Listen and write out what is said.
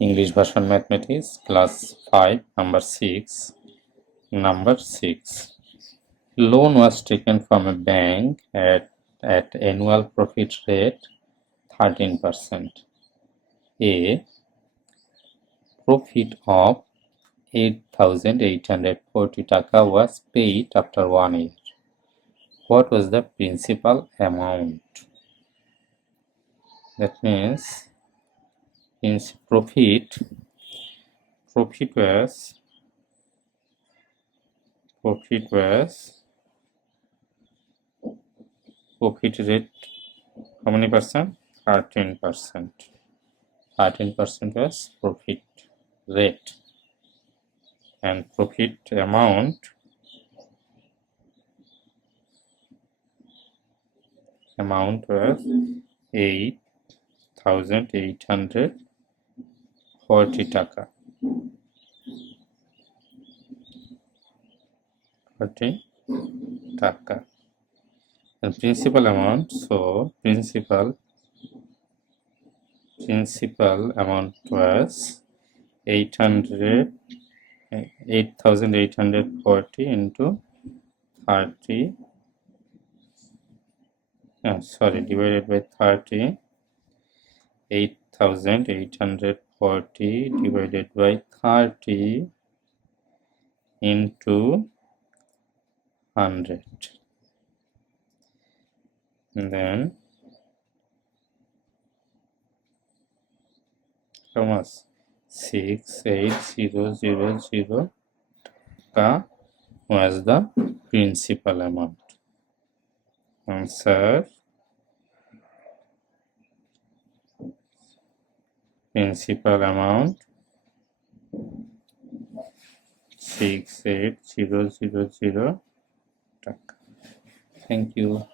English version mathematics class 5 number 6. Loan was taken from a bank at annual profit rate 13%. A profit of 8,840 taka was paid after 1 year. What was the principal amount? That means profit was profit rate how many percent? 13%. 13% was profit rate, and profit amount was 8,840 taka. 40 taka. And principal amount, so principal amount was 8,840 into 30, divided by 30, 8,840 divided by 30 into 100. And then how much? 6,8,000 taka was the principal amount. Answer: principal amount 6,8,000 taka. Thank you.